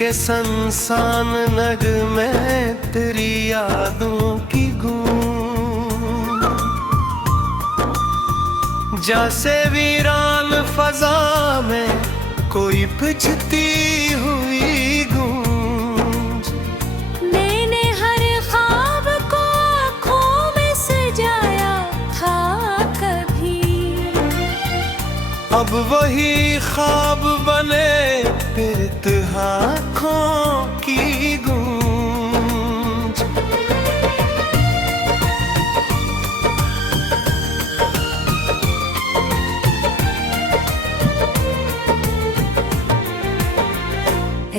के संसान नग में तेरी यादों की गूंज, जैसे वीरान फजा में कोई पिछती हुई गूंज। मैंने हर ख्वाब को आँखों में सजाया था कभी, अब वही ख्वाब बने फिरत आँखों की गूंज।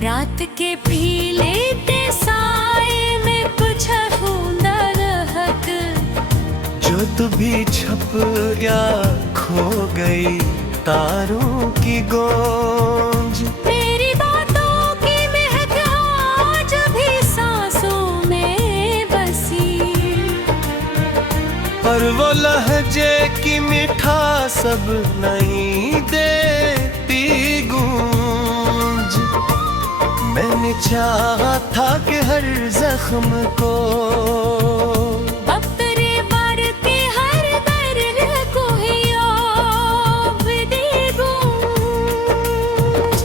रात के पीले ते साए में कुछ ढूंढा रहक, जो तू भी छप गया खो गई तारों की गूंज। तेरी बातों की महक आज भी सांसों में बसी, पर वो लहजे की मिठास सब नहीं देती गूंज। मैंने चाहा था कि हर जख्म को अब तेरे बार के हर दर्द को ही अब दे गूंज।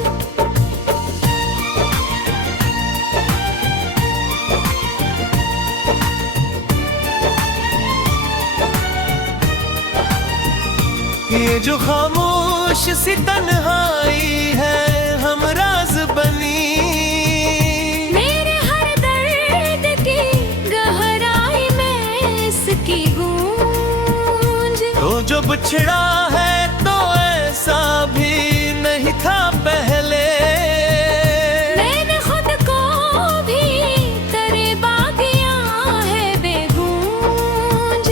ये जो खामोश सी तन्हाई है हम राज बनी, मेरे हर दर्द की गहराई में इसकी गूंज। तो जो बिछड़ा है तो ऐसा भी नहीं था पहले, मैंने खुद को भी तेरे बागिया है बेगूंज।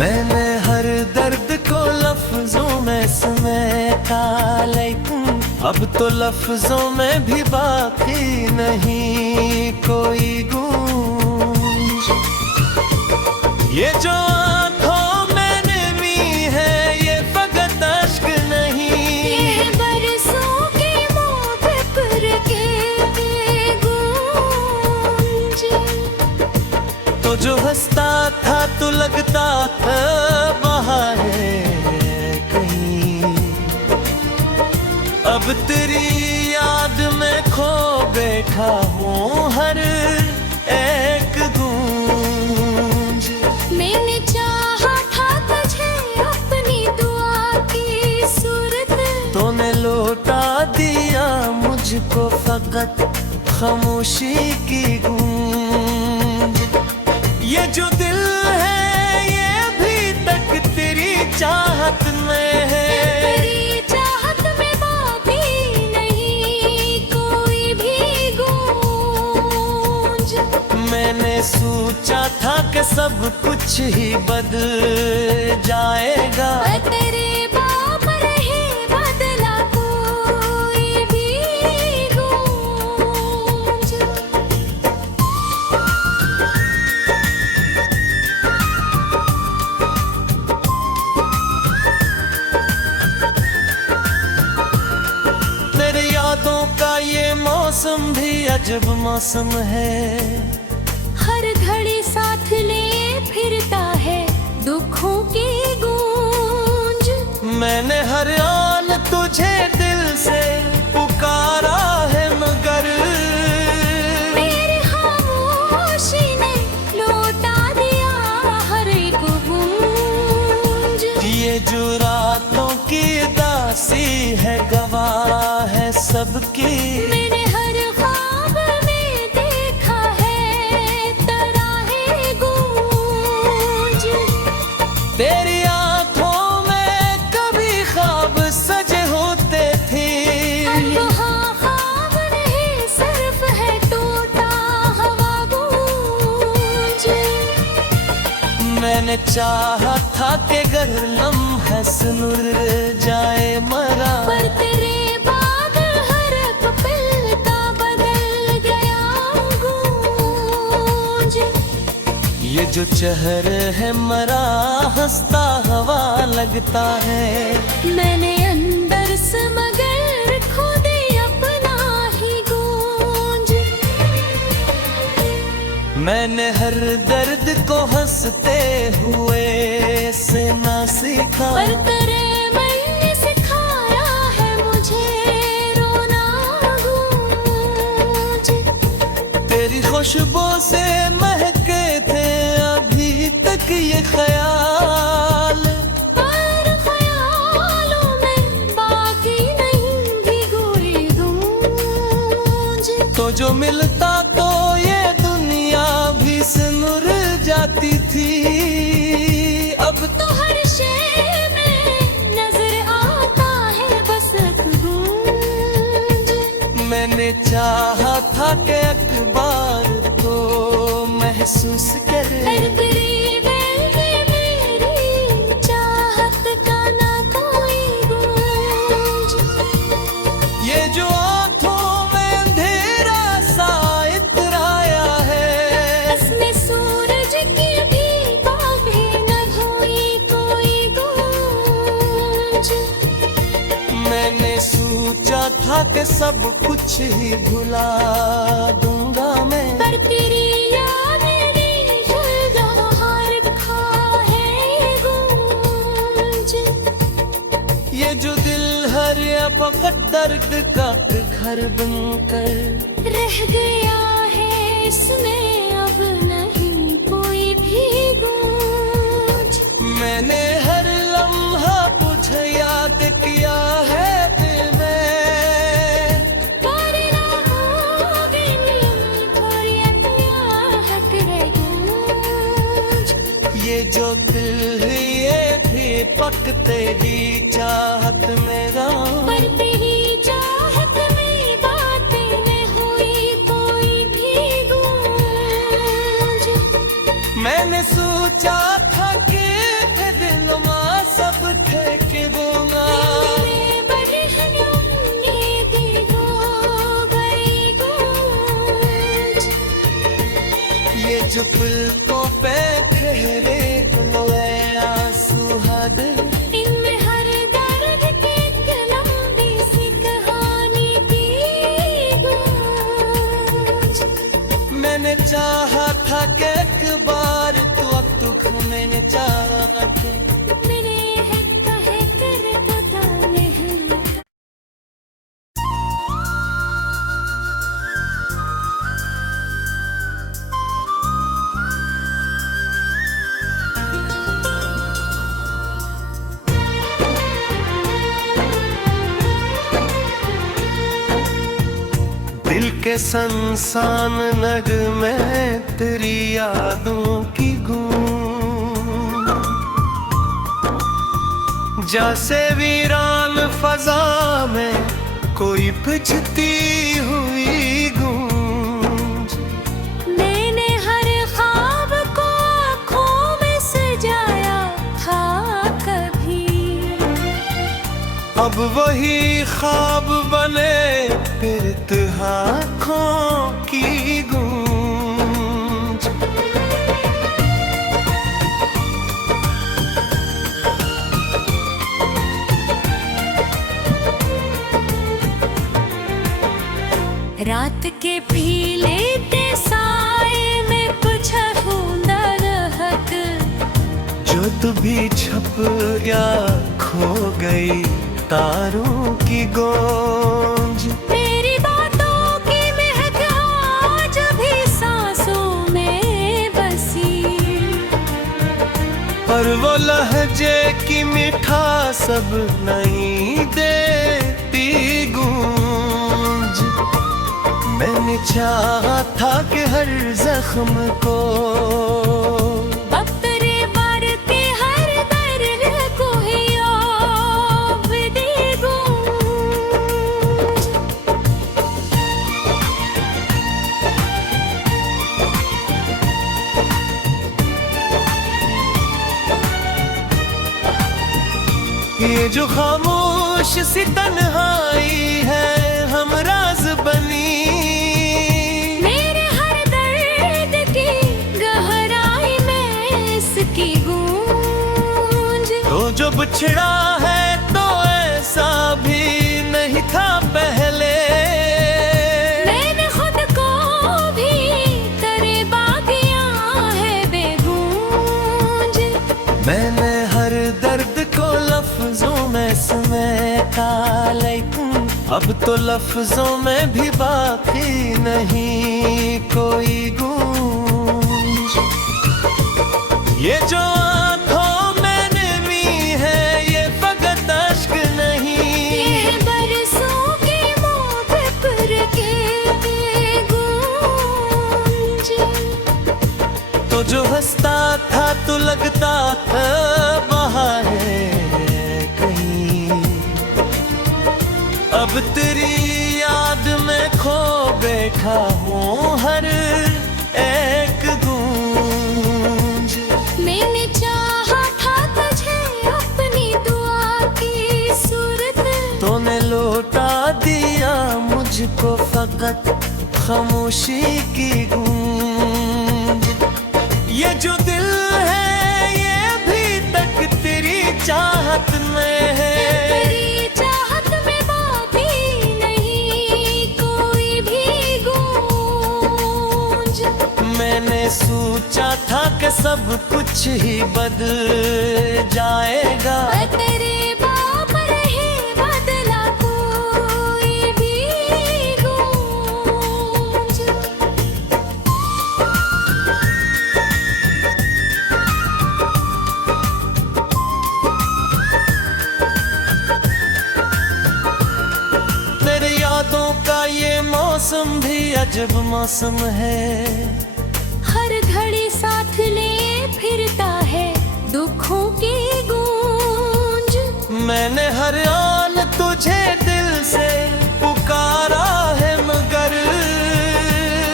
मैंने हर दर्द को लफ्जों में समेटा, लेकिन अब तो लफ्जों में भी बाकी नहीं कोई गूंज। ये जो आंखों में नमी है ये फकत अश्क नहीं, ये बरसों की मौत पर के गूंज। तो जो हंसता था तो लगता था बाहर कहीं, अब तेरी याद में खो बैठा हूँ हर एक गूंज। मैंने चाहा था तुझे अपनी दुआ की सूरत, तूने लौटा दिया मुझको फकत खामोशी की गूंज। ये जो दिल है ये अभी तक तेरी चाहत में है, तेरी चाहत में बाकी नहीं कोई भी गूंज। मैंने सोचा था कि सब कुछ ही बदल जाएगा, तेरे बाप रहे बदला कोई भी गूंज। मेरे यादों का ये मौसम भी अजब मौसम है, हर घड़ी साथ ले फिरता है दुखों की गूंज। मैंने हर आन तुझे दिल से पुकारा है मगर मेरी खामोशी ने लौटा दिया हर एक गूंज। ये जो रातों की दासी है गवाह है सबकी, मैंने हर ख्वाब में देखा है तराहे गूंज। तेरी आंखों में कभी ख्वाब सजे होते थे, यहाँ ख्वाब नहीं सिर्फ है टूटा हवा गूंज। मैंने चाहा था कि गर लम्हा सुनुर जाए मरा, पर तेरे बाद हर एक पिलता बदल गया गूंज। ये जो चेहरे है मरा हंसता हवा लगता है, मैंने अंदर से मगर खुद ही अपना ही गूंज। खुशबू से महके थे अभी तक ये ख्याल, पर ख्यालों में बाकी नहीं भिगोई गूंज। तो जो मिलता तो ये दुनिया भी सिनुर जाती थी। अब तो हर शय में नजर आता है बस एक गूंज। मैंने चाहा था कि अखबार तो महसूस करे, पर करीब है मेरी चाहत का ना कोई गूंज। ये जो आंखों में अंधेरा सा इतराया है, इसमें सूरज की भी बातें न हुई कोई गूंज। मैंने सोचा था कि सब कुछ ही भुला दूंगा मैं, पर तेरी याद ने जगह रखा है ये गूंज। ये जो दिल हर वक्त दर्द का घर बनकर रह गया है इसमें अब नहीं कोई भी गूंज। मैंने हर लम्हा तुझे याद किया है दिल में, पर ना होगी नींद और ये प्याहट है गूंज। ये जो दिल ये भी पक तेरी चाहत मेरा, पर तेरी चाहत में बातें न हुई कोई भी गूंज। मैंने सोचा था कि दिलमा सब ठेक दूंगा, मेरे बरहने उम्मीदें हो गई गूंज। ये जो पलकों पे ठहरे हुए आंसू हद, इनमें हर दर्द की एक लंबी सी कहानी की गूंज। मैंने चाहा था कि एक बार तो अब दुख मैंने चाहा थे, मेरे है कहे कर पता नहीं। दिल के संसान नग में तेरी यादों की गूंज, जैसे वीरान फजा में कोई पिछती हुई गूंज। मैंने हर ख्वाब को आँखों में सजाया था कभी, अब वही ख्वाब बने फिर आँखों की गूंज। रात के पीले ते साए में कुछ होंदा रहत, जो तू भी छप या खो गई तारों की गूंज। मेरी बातों की महक आज भी सांसों में बसी, पर वो लहजे की मिठास सब नहीं देती गूंज। मैंने चाहा था कि हर जख्म को बख्तरे बार के हर दर्द को ही आप दे गूंज। ये जो खामोश सी तन्हाई है हम राज बनी, मेरे हर दर्द की गहराई में इसकी गूंज। तो जो बिछड़ा है तो ऐसा भी नहीं था पहले, मैंने खुद को भी करीबा किया है बेगूंज। मैंने हर दर्द को लफ्जों में समेटा, लेकिन अब तो लफ्जों में भी बाकी नहीं कोई गूंज। ये जो आंखों में नमी है ये फकत अश्क नहीं, ये बरसों की मोहब्बत के गूंज। तो जो हंसता था तो लगता था बाहर कहीं, अब तेरी याद में खो बैठा हूँ हर एक गूंज। मैंने चाहा था तुझे अपनी दुआ की सूरत, तूने लौटा दिया मुझको फकत खामोशी की गूंज। ये जो दिल है ये भी तक तेरी चाहत में है, तेरी चाहत में बाकी नहीं कोई भी गूंज। मैंने सोचा था कि सब कुछ ही बदल जाएगा, तेरे बाप रहे बदला कोई भी गूंज। तेरे यादों का ये मौसम भी अजब मौसम है, हर घड़ी साथ ले फिरता है दुखों की गूंज। मैंने हर आन तुझे दिल से पुकारा है मगर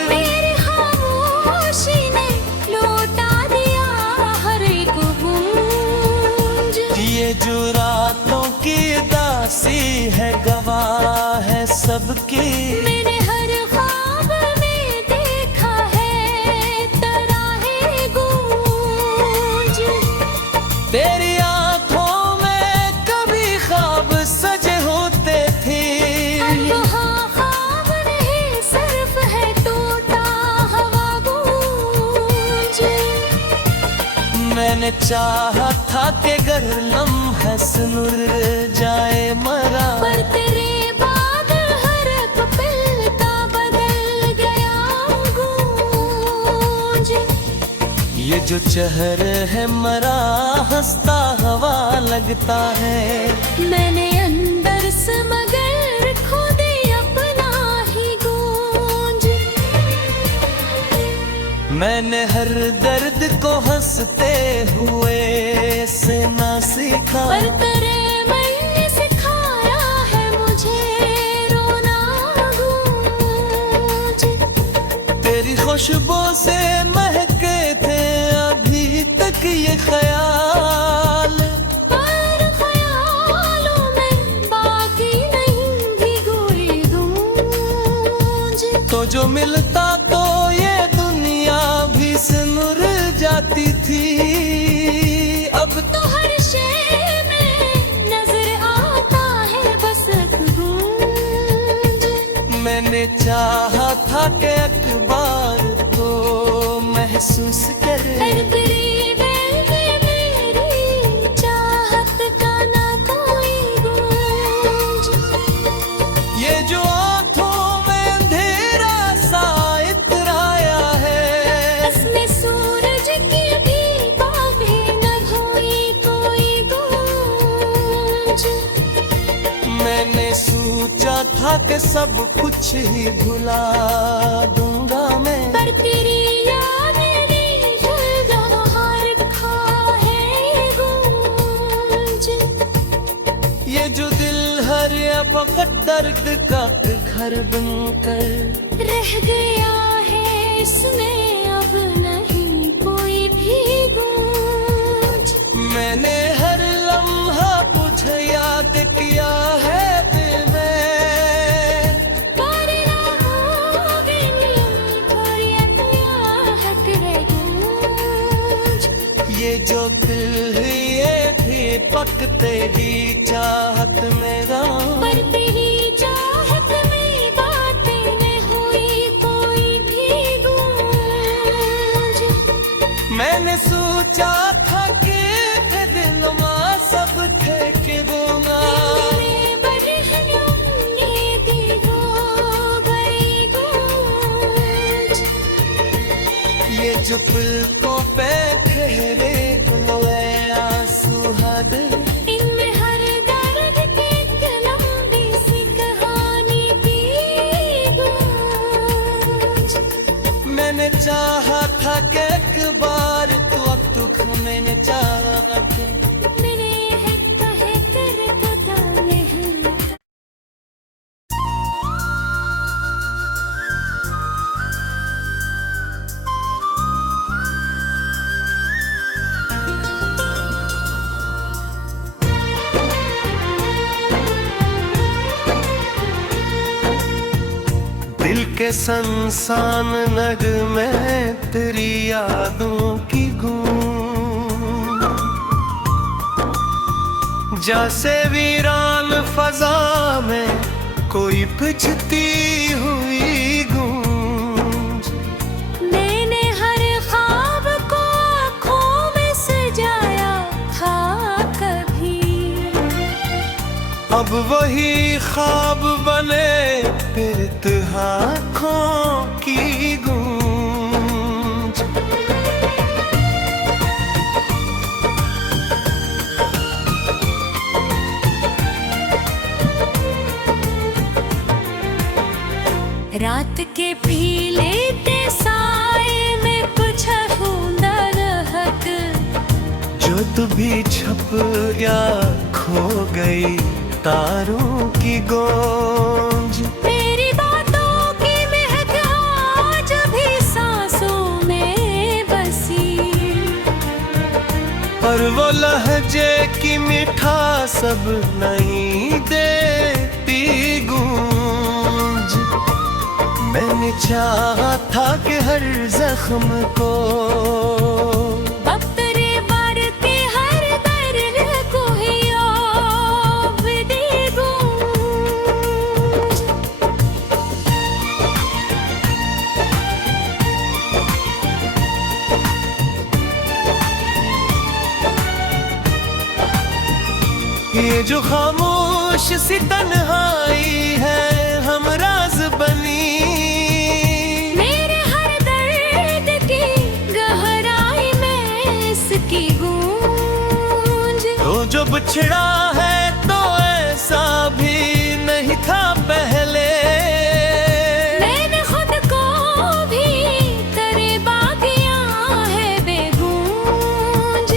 मेरी खामोशी ने लौटा दिया हर एक गूंज। ये जो रातों की दासी है गवाह है सबकी, मैंने हर ख्वाब में देखा है तराहे गूंज। तेरी आंखों में कभी ख्वाब सजे होते थे, वहाँ ख्वाब नहीं सिर्फ है टूटा हवा गूंज। मैंने चाहा था कि गर लम्हा सुनुर जाए मरा, पर तेरे बाद हर पल का बदल गया गूंज। ये जो चेहरे है मरा हंसता हवा लगता है, मैंने अंदर से मगर खो दिया अपना ही गूंज। मैंने हर दर्द को हंसते हुए से ना सीखा, पर तेरे मन ने सिखाया है मुझे रोना गूंज। तेरी खुशबू से महके थे अभी तक ये ख्याल, पर ख्यालों में बाकी नहीं भी कोई गूंज। तो जो मिलता तो ये दुनिया भी सिमर जाती थी, अब तो हर शय में नजर आता है बस एक गूंज। मैंने चाहा था कि अखबार तो महसूस करे, हर करीब में मेरी चाहत का ना कोई गूंज। ये जो आंखों में अंधेरा सा इतराया है, इसमें सूरज की भी बातें न हुई कोई गूंज। मैंने सोचा था कि सब कुछ ही भुला दूंगा मैं, पर तेरी याद ने जलवा रखा है गूंज। ये जो दिल हर वक्त दर्द का घर बनकर रह गया है इसमें अब नहीं कोई भी गूंज। मैंने हर लम्हा तुझे याद किया है दिल में, पर रहोगे नहीं और याद रह गूंज। ये जो दिल ये भी पक तेरी चाहत मेरा, पर तेरी चाहत में बातें न हुई कोई भी गूंज। मैंने सोचा था कि दिल मां सब ठेके दूंगा, मेरे बरहनों ये जो पलकों पे ठहरे हुए आंसू हद, इनमें हर दर्द की एक लंबी सी कहानी की गूंज। मैंने चाहा था कि एक बार तू अब दुख मैंने चाहत, मैंने है कहे तेरे कदम हैं। दिल के संसान नग में तेरी यादों की गूंज, जैसे वीरान फजा में कोई पिछती हुई गूंज। मैंने हर ख्वाब को आँखों में सजाया था कभी, अब वही ख्वाब बने फिर आँखों की गूंज। रात के पी लेते साए में कुछ बूंदा रहत, जो तू भी छप गया खो गई तारों की गूंज। मेरी बातों की महक आज भी सांसों में बसी, पर वो लहजे की मिठास सब नहीं देती गूंज। मैंने चाहा था कि हर जख्म को अब तेरे बार के हर दर्द को ही अब दे गूंज। ये जो खामोश सी तन्हाई है हमराज बनी, मेरे हर दर्द की गहराई में इसकी गूंज। तो जो बिछड़ा है तो ऐसा भी नहीं था पहले, मैंने खुद को भी तेरे बागिया है बेगूंज।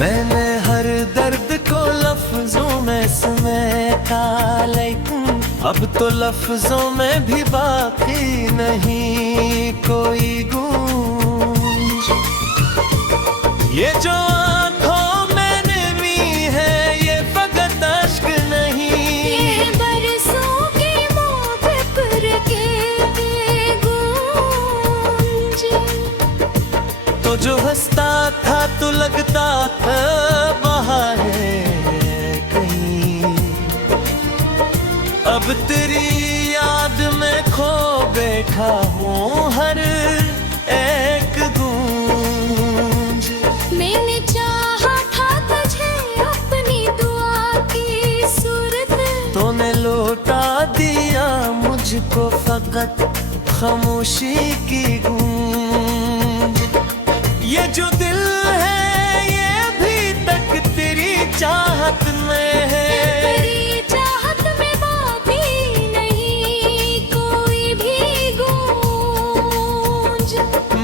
मैंने हर दर्द को लफ्जों में समेटा, लेकिन अब तो लफ्जों में भी बाकी नहीं कोई गूंज। ये जो आँखों में नमी है ये फकत अश्क नहीं, ये बरसों की मोह पर के गूंज। तो जो हंसता था तो लगता था बाहर कहीं, अब तेरी याद में खो बैठा हूँ हर एक गूंज। मैंने चाहा था तुझे अपनी दुआ की सूरत, तूने लौटा दिया मुझको फकत खामोशी की गूंज। ये जो दिल है ये अभी तक तेरी चाहत में है, तेरी चाहत में बाकी नहीं कोई भी गूंज।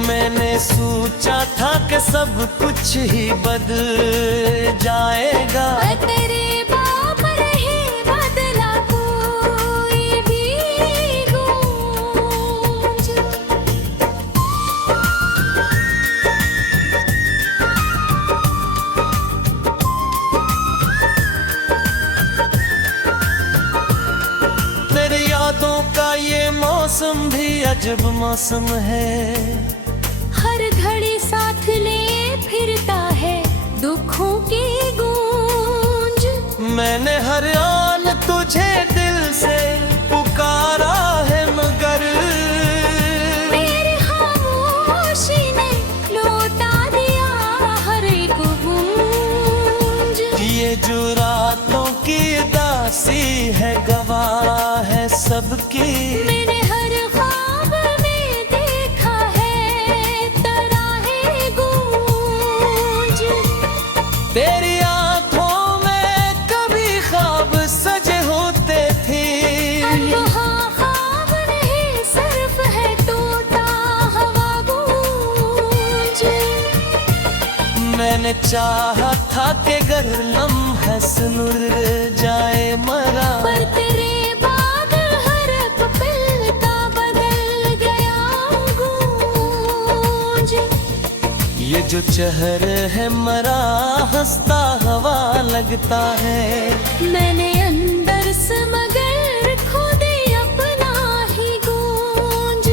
मैंने सोचा था कि सब कुछ ही बदल जाएगा, तेरे बाप रहे बदला कोई भी गूंज। तेरी यादों का ये मौसम भी अजब मौसम है, हर घड़ी साथ ले फिरता है दुखों की गूंज। मैंने हर आन तुझे दिल से पुकारा है मगर मेरी खामोशी ने लौटा दिया हर एक गूंज। ये जो रातों की दासी है गवाह है सबकी, मैंने हर ख्वाब में देखा है तराहे मैंने चाहा था कि गर लम्हा सुनुर जाए मरा, पर तेरे बाद हर पल का बदल गया गूंज। ये जो चेहर है मरा हंसता हवा लगता है। मैंने अंदर से मगर खुद ही अपना ही गूंज।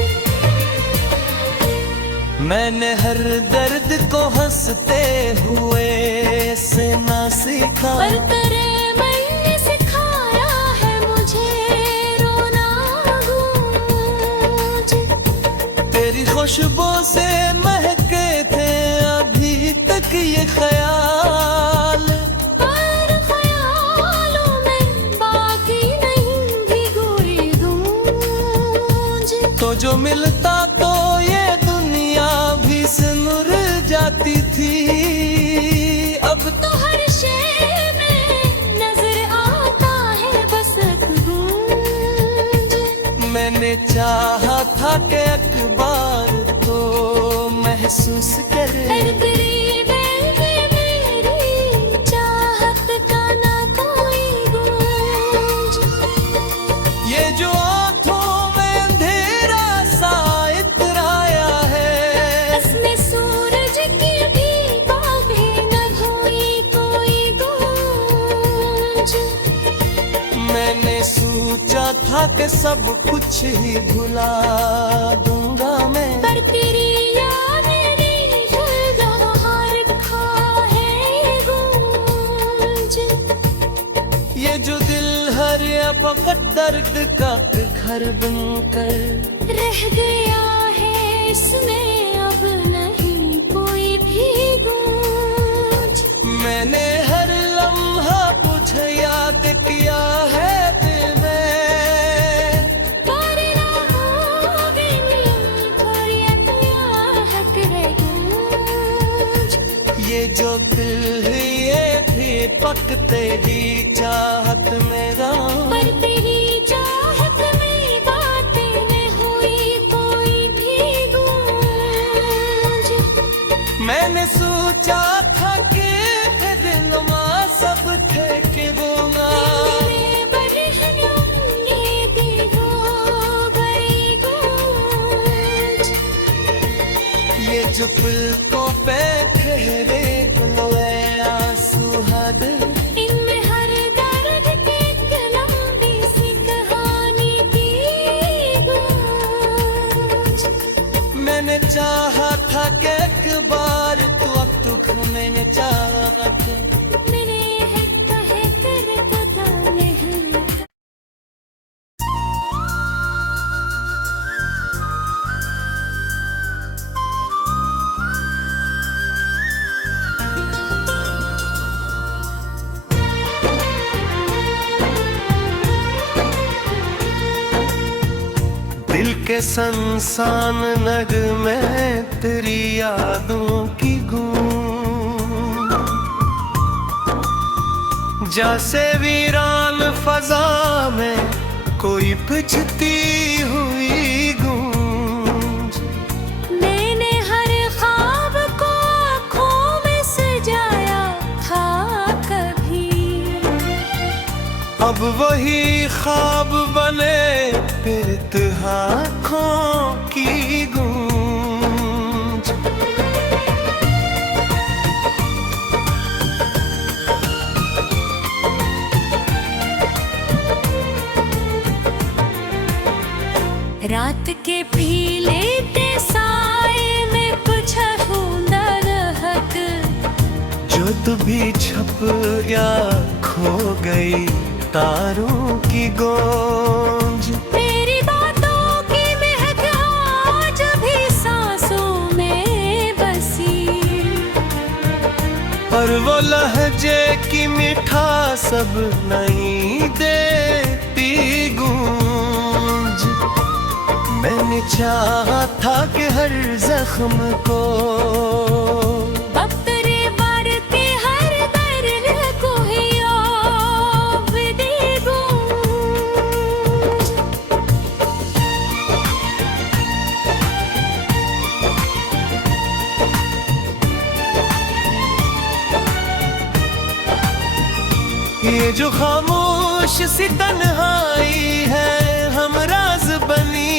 मैंने हर दर्द को हंसते हुए से ना सीखा, पर तेरे मैंने सिखाया है मुझे रोना गूंज। तेरी खुशबू से महके थे अभी तक ये ख्याल, पर ख्यालों में बाकी नहीं भिगोई गूंज। तो जो मिलता तो ये दुनिया भी सिनुर जाती थी। अब तो हर शय में नजर आता है बस एक गूंज। मैंने चाहा था कि अखबार तो महसूस करे, हर करीब है मेरी चाहत का ना कोई गूंज। ये जो आंखों में अंधेरा सा इतराया है, इसमें सूरज की भी बातें न हुई कोई गूंज। मैंने सोचा था कि सब कुछ ही भुला दूंगा मैं, पर तेरी याद ने जहाँ रखा है गूंज। ये जो दिल हर वक्त दर्द का घर बनकर रह गया है इसमें अब नहीं कोई भी गूंज। मैंने हर लम्हा तुझे याद किया है दिल में, पर ना होगी थोड़ी अकलियात है गूंज। ये जो दिल ये थी पक तेरी चाहत मेरा, पर तेरी चाहत में बातें न हुई कोई भी गूंज। मैंने सोचा था कि दिलमा सब ठेके दूंगा, मेरे बरहन उम्मीदें हो गई गूंज। ये जो पलकों पे ठहरे हुए आंसू हद, इनमें हर दर्द की एक लंबी सी कहानी की गूंज। मैंने चाहा था कि एक बार तू अब दुख मैंने चाहा था। मैंने है कहे कर पता नहीं। दिल के संसान नग में तेरी यादों की गूंज, जैसे वीरान फजा में कोई पिछती हुई गूंज। मैंने हर ख्वाब को आँखों में सजाया था कभी, अब वही ख्वाब बने पिरत आँखों की गूंज। रात के पी लेते साए में कुछ ढूंढा रहत, जो तू भी छप या खो गई तारों की गूंज। तेरी बातों की महक आज भी सांसों में बसी, पर वो लहजे की मिठास सब नहीं देती गूंज। मैंने चाहा था कि हर जख्म को अब तेरे बार के हर दर्द को ही आप दे गूंज। जो खामोश सी तन्हाई है हमराज बनी,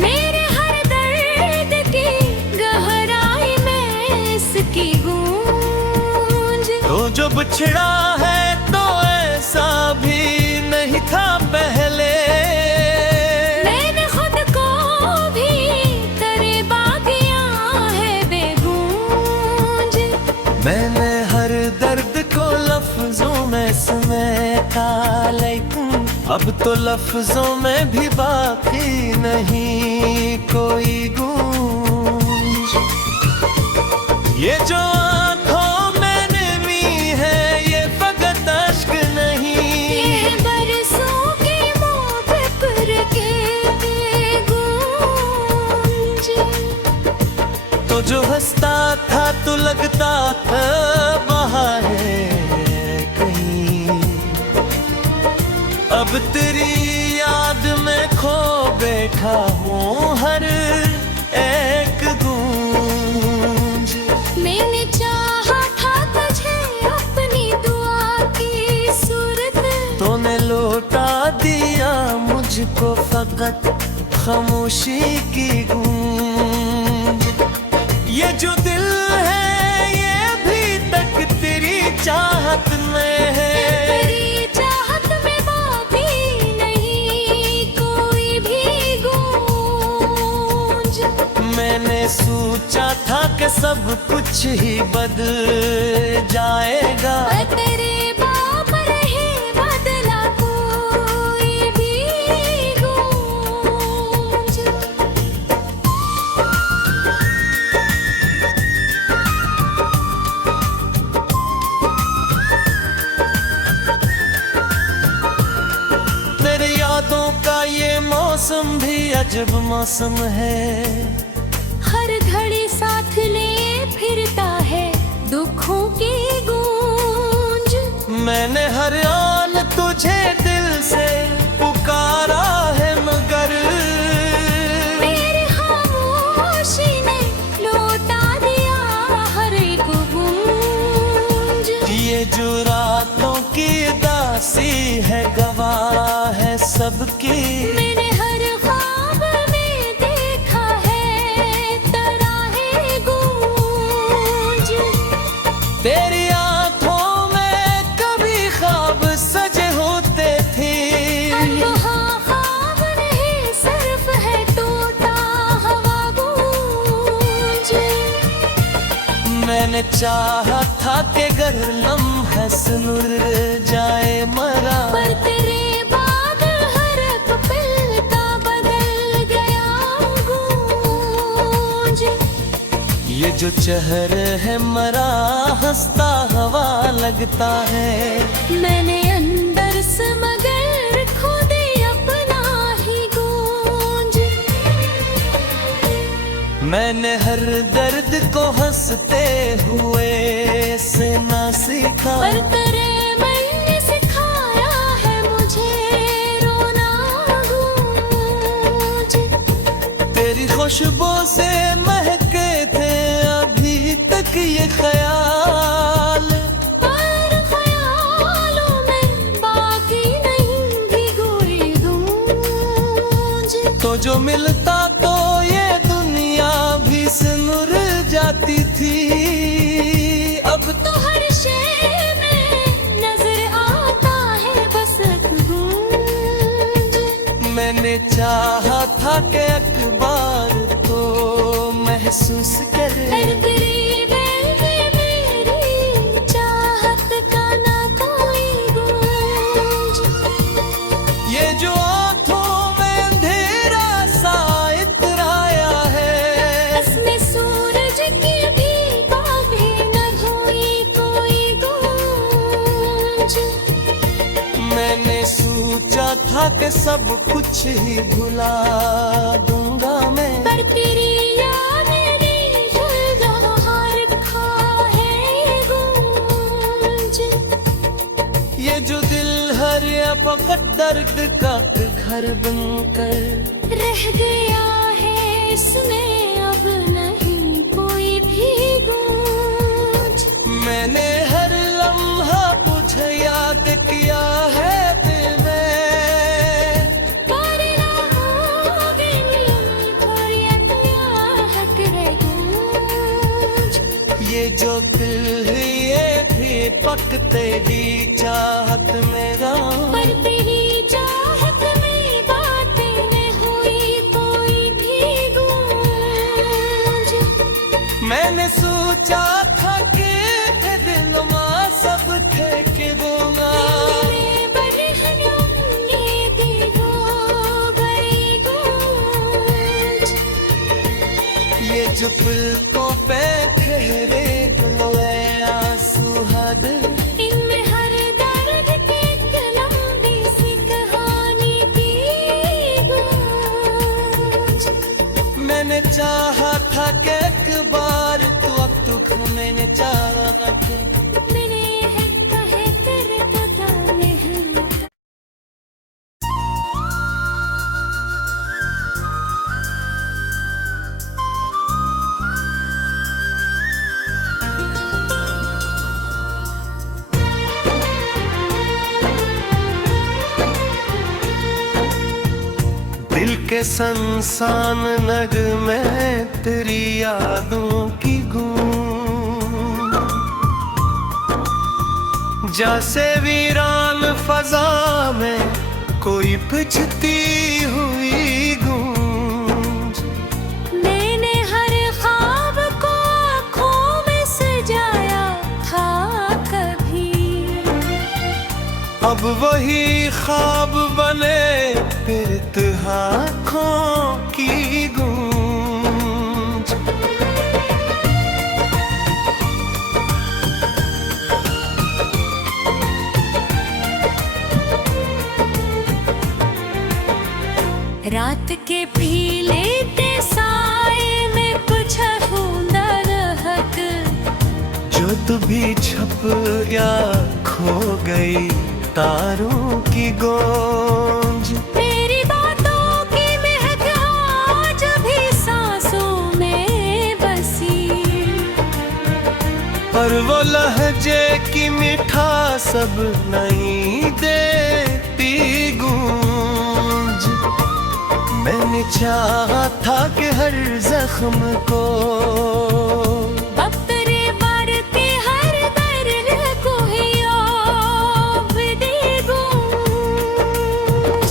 मेरे हर दर्द की गहराई में इसकी गूंज। तो जो बिछड़ा है तो ऐसा भी नहीं था पहले, मैंने खुद को भी करीबा किया है बेगूंज। मैंने हर दर्द को लफ्जों में समेटा, लेकिन अब तो लफ्जों में भी बाकी नहीं कोई गूंज। ये जो आंखों में नमी है ये फकत अश्क नहीं, ये बरसों की मोहब्बत के गूंज। तो जो हंसता था तो लगता था बाहर कहीं, अब तेरी याद में खो बैठा हूँ हर एक गूंज। मैंने चाहा था तुझे अपनी दुआ की सूरत, तूने लौटा दिया मुझको फकत खामोशी की गूंज। ये जो दिल है ये भी तक तेरी चाहत में है, तेरी चाहत में बाकी नहीं कोई भी गूंज। मैंने सोचा था कि सब कुछ ही बदल जाएगा, पर तेरे बाप रहे बदला कोई भी गूंज। तेरे यादों का ये मौसम भी अजब मौसम है, हर घड़ी साथ ले फिरता है दुखों की गूंज। मैंने हर आन तुझे दिल से पुकारा है मगर मेरी खामोशी ने लौटा दिया हर एक गूंज। ये जो रातों की दासी है गवाह है सबकी, मैंने हर ख्वाब में देखा है तराहे गूंज। तेरी आंखों में कभी ख्वाब सजे होते थे, यहाँ ख्वाब नहीं सिर्फ है टूटा हवा गूंज। मैंने चाहा था कि गर लम्हा सुनुर जाए मरा, पर तेरे बाद हर एक पल का बदल गया गूंज। ये जो चेहरे है मरा हंसता हवा लगता है, मैंने अंदर से मगर खुद ही अपना ही गूंज। मैंने हर दर्द को हंसते हुए से ना सीखा, पर तेरे मन ने सिखाया है मुझे रोना गूंज। तेरी खुशबू से महके थे अभी तक ये ख्याल, पर ख्यालों में बाकी नहीं भी कोई गूंज। तो जो मिलता तो ये दुनिया भी सिनुर जाती थी, अब तो हर शय में नजर आता है बस एक गूंज। मैंने चाहा था कि अखबार को महसूस करे, हर करीब है मेरी चाहत का ना कोई गूंज। ये जो आंखों में अंधेरा सा इतराया है, इसमें सूरज की भी बातें न धोई कोई गूंज। मैंने सोचा था कि सब कुछ ही भुला दूंगा मैं, पर तेरी याद ने रहा रखा है गूंज। ये जो दिल हर पकड़ दर्द का घर बनकर रह गया है इसमें अब नहीं कोई भी गूंज। मैंने हर लम्हा तुझे याद वक्त तेरी चाहत मेरा, पर तेरी चाहत में बातें न हुई कोई भी गूंज। मैंने सोचा था कि दिलमा सब ठेके दूंगा, तेरे बरहनों ने भी हो गई गूंज। ये जो पलकों पे ठहरे हुए आंसू हद, इनमें हर दर्द की एक लंबी सी कहानी की गूंज। मैंने चाहा था कि एक बार तू अब दुख मैंने चाहा था, मैंने है कहे तेरे पता नहीं। दिल के संसान नग में तेरी यादों की गूंज, जैसे वीरान फजा में कोई पिछती हुई गूंज। मैंने हर ख्वाब को आँखों में सजाया था कभी, अब वही ख्वाब बने फिर आँखों की गूंज। रात के पीले ते साए में कुछ बूंदा रहक, जो तू भी छप या खो गई तारों की गूंज। मेरी बातों की महक आज भी सांसों में बसी, पर वो लहजे की मिठास सब नहीं देती गूंज। मैंने चाहा था कि हर जख्म को अब तेरे बार के हर दर्द को ही आब दे गूंज।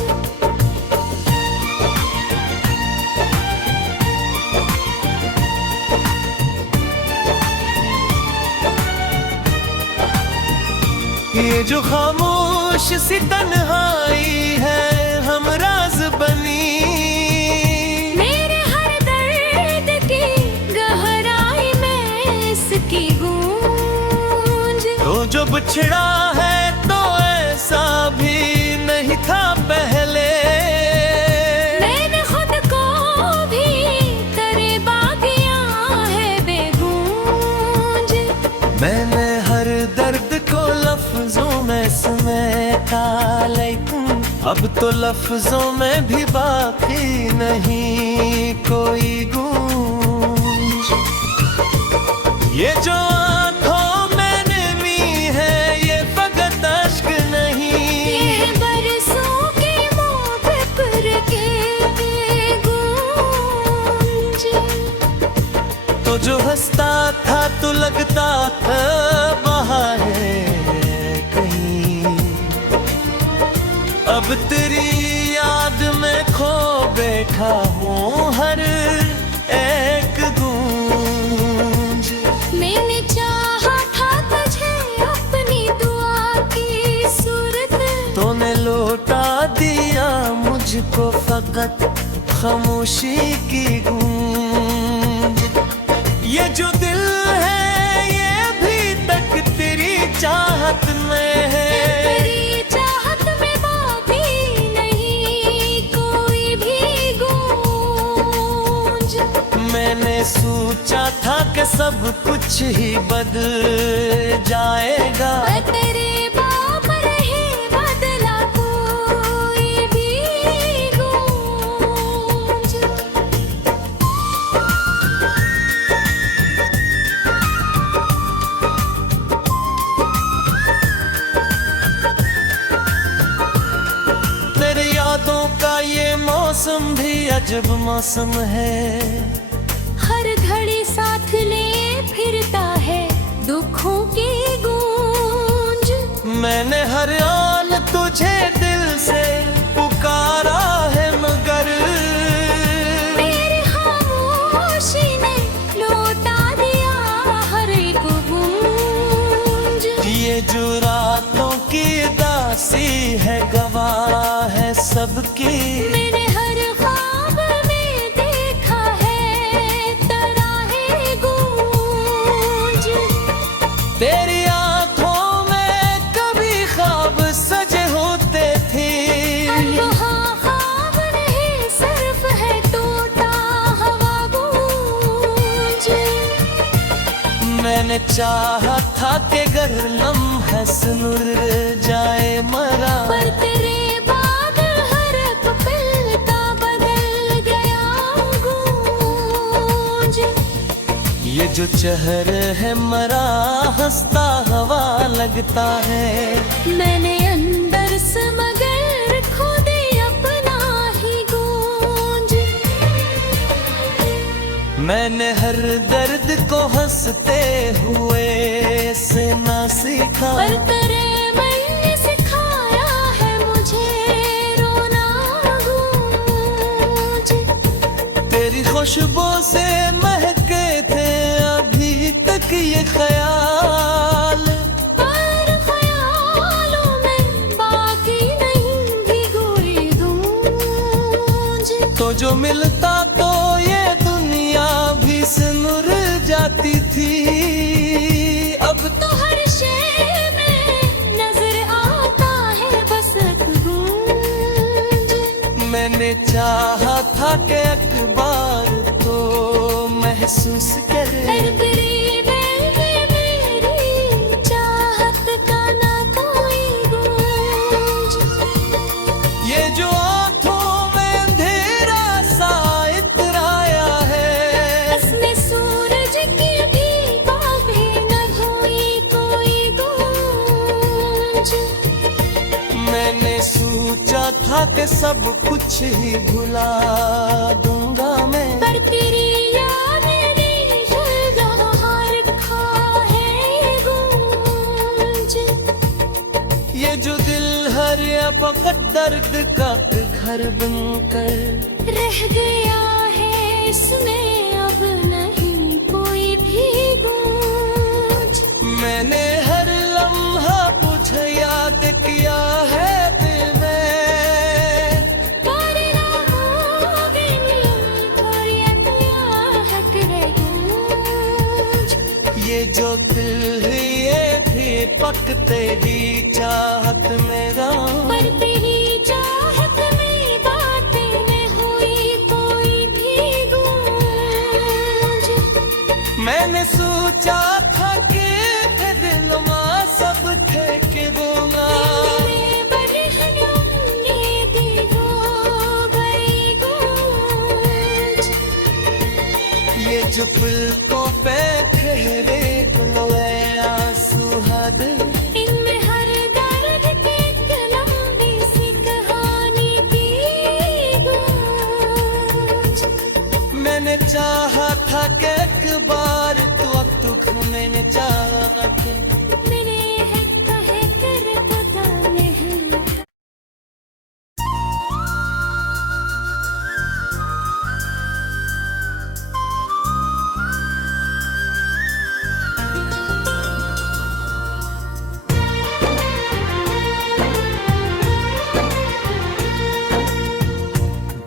ये जो खामोश सी तन्हाई है हमराज बनी, मेरे हर दर्द की गहराई में इसकी गूंज। तो जो बिछड़ा है तो ऐसा भी नहीं था पहले, मैंने खुद को भी तेरे बागिया है बेगूंज। मैंने हर दर्द को लफ्जों में समेटा, लेकिन अब तो लफ्जों में भी बाकी नहीं कोई गूंज। ये जो आंखों में नमी है ये फकत अश्क नहीं, ये बरसों की मोहब्बत के गूंज। तो जो हंसता था तो लगता था बहारे कहीं, अब तेरी याद में खो बैठा हूँ हर एक गूंज। मैंने चाहा था तुझे अपनी दुआ की सूरत, तूने लौटा दिया मुझको फकत खामोशी की गूंज। ये जो दिल है ये भी तक तेरी चाहत में है, तेरी चाहत में बाकी नहीं कोई भी गूंज। मैंने सोचा था कि सब कुछ ही बदल जाएगा, तेरे बाप रहे बदला कोई भी गूंज। तेरे यादों का ये मौसम भी अजब मौसम है, हर घड़ी साथ ले फिरता है दुखों की गूंज। मैंने हर आन तुझे दिल से पुकारा है, मगर मेरी खामोशी ने लौटा दिया हर एक गूंज। ये जो रातों की दासी है, गवाह है सबकी। मैंने हर ख्वाब में देखा है तराहे गूंज। तेरी आंखों में कभी ख्वाब सजे होते थे। वहाँ ख्वाब नहीं सिर्फ है टूटा हवा गूंज। मैंने चाहा था कि गर लम्हा सुनुर जाए मरा, पर तेरे बाद हर पपीता बदल गया गूंज। ये जो चेहरे है मरा, हंसता हवा लगता है। मैंने अंदर से मगर खुद अपना ही गूंज। मैंने हर दर्द को हंसते हुए से ना सीखा, पर तेरे मन ने सिखाया है मुझे रोना गूंज। तेरी खुशबू से महके थे अभी तक ये ख्याल, पर ख्यालों में बाकी नहीं भी गोरी गूंज। तो जो मिलता तो ये दुनिया भी सिमर जाती थी। अब तो हर शय में नजर आता है बस एक गूंज। मैंने चाहा था कि अखबार तो महसूस करे, तेरी मेरी चाहत का ना कोई गूंज। ये जो आंखों में अंधेरा सा इतराया है, इसमें सूरज की भी बातें न हुई कोई गूंज। मैंने सोचा था कि सब कुछ ही भुला दूंगा मैं, पर तेरी याद ने जगह रखा है गूंज। ये जो दिल हर वक्त दर्द का घर बनकर रह गया है इसमें अब नहीं कोई भी गूंज। मैंने हर लम्हा तुझे याद किया है दिल में, पर ना होगी नींद और यकीन है गूंज। ये जो दिल ये थी पक तेरी चाहत मेरा, पर तेरी चाहत में बातें न हुई कोई भी गूंज। मैंने सोचा था कि दिल में सब ठेके दूंगा, मेरे बरहनों ने भी हो गई गूंज। ये जो पलकों पे ठहरे गए आंसू हद, इनमें हर दर्द की एक लंबी सी कहानी की गूंज। मैंने चाहा था कि एक बार तो अब दुख मैंने चाहा था। मेरे है कहे कर पता नहीं।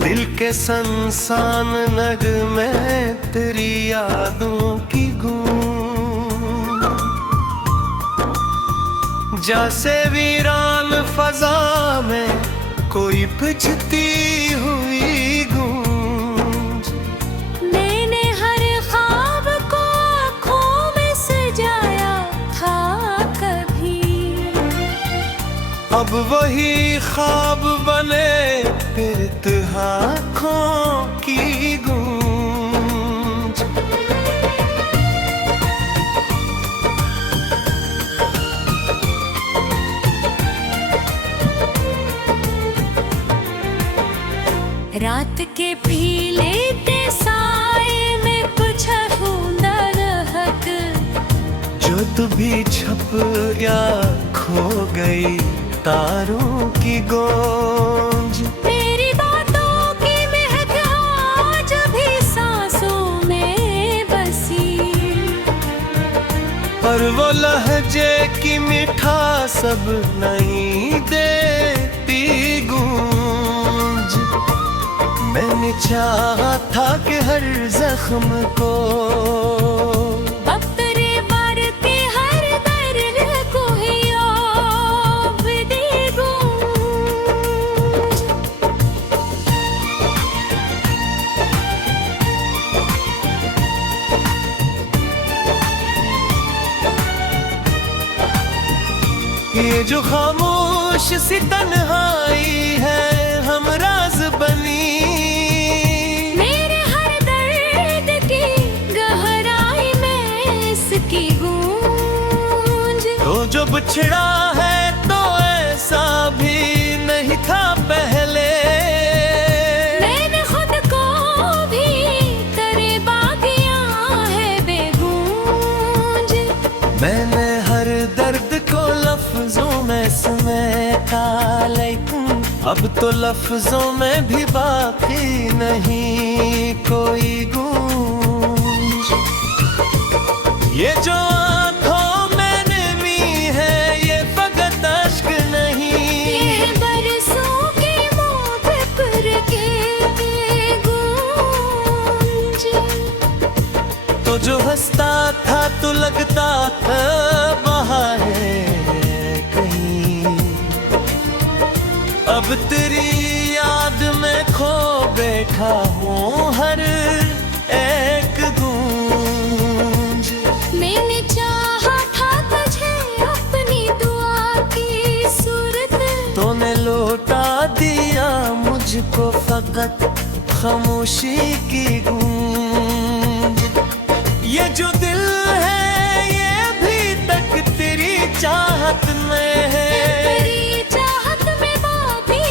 दिल के संसान नग में तेरी यादों की गूंज, जैसे वीरान फजा में कोई पिछती हुई गूंज। मैंने हर ख्वाब को आँखों में सजाया था कभी, अब वही ख्वाब बने फिर आँखों की गूंज। रात के पीले साए में कुछ न रहक, जो चाहत भी छप या खो गई तारों की गूंज। तेरी बातों की महक आज भी सांसों में बसी, पर वो लहजे की मिठास सब नहीं देती गूंज। मैंने चाहा था कि हर जख्म को अब तेरे बार के हर दर्द को ही अब दे गूंज। ये जो खामोश सी तन्हाई है हम राज बनी। मेरे हर दर्द की गहराई में इसकी गूंज। तो जो बिछड़ा है तो ऐसा भी नहीं था पहले। मैंने खुद को भी करीबा किया है बेगूंज। मैंने हर दर्द को लफ्जों में समेटा, लेकिन अब तो लफ्जों में भी बाकी नहीं कोई गूंज। ये जो आंखों में नमी है ये फकत अश्क नहीं, ये बरसों की मोहब्बत के गूंज। तो जो हंसता था तो लगता था बाहर कहीं। अब तेरी याद में खो बैठा हूँ हर एक गूंज। मैंने चाहा था तुझे अपनी दुआ की सूरत, तूने लौटा दिया मुझको फकत खामोशी की गूंज। ये जो दिल है ये भी तक तेरी चाहत में है। तेरी चाहत में बाकी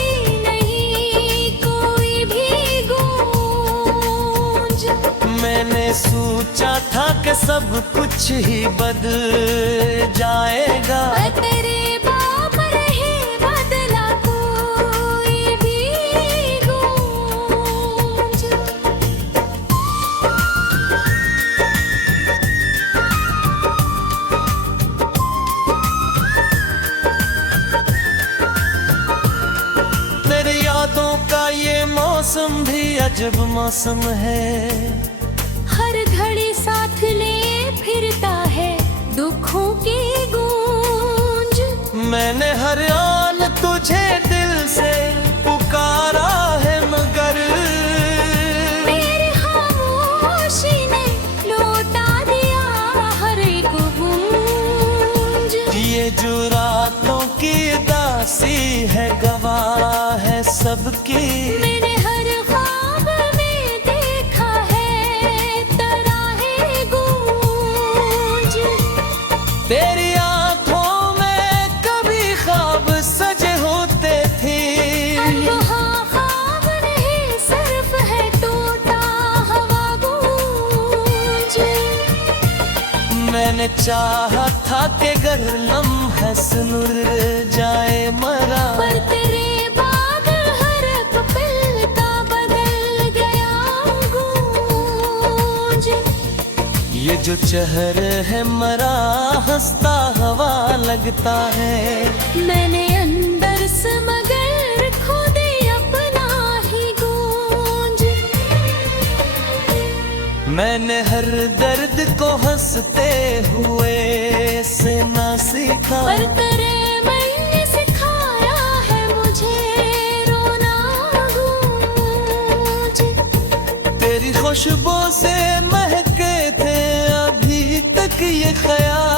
नहीं कोई भी गूंज। मैंने सोचा था कि सब कुछ ही बदल जाएगा, पर तेरे बाप रहे बदला कोई भी गूंज। तेरे यादों का ये मौसम भी अजब मौसम है। हर घड़ी साथ लिए फिरता है दुखों की गूंज। मैंने हर आन तुझे दिल से पुकारा है मगर मेरी खामोशी ने लौटा दिया हर एक गूंज। ये जो रातों की दासी है गवाह है सबकी। मैंने हर ख्वाब में देखा है तराहे गूंज। तेरी आंखों में कभी ख्वाब सजे होते थे। अब वहाँ ख्वाब नहीं सिर्फ है टूटा हवा गूंज। मैंने चाहा था कि गर लम्हा सुनुर जाए मरा, पर तेरे बाद हर पल का बदल गया गूंज। ये जो चेहरे है मरा हंसता हवा लगता है। मैंने अंदर से मगर खुद ही अपना ही गूंज। मैंने हर दर्द को हंसते हुए से ना सीखा, पर तेरे मन ने सिखाया है मुझे रोना गूंज। तेरी खुशबू से महके थे अभी तक ये ख्याल।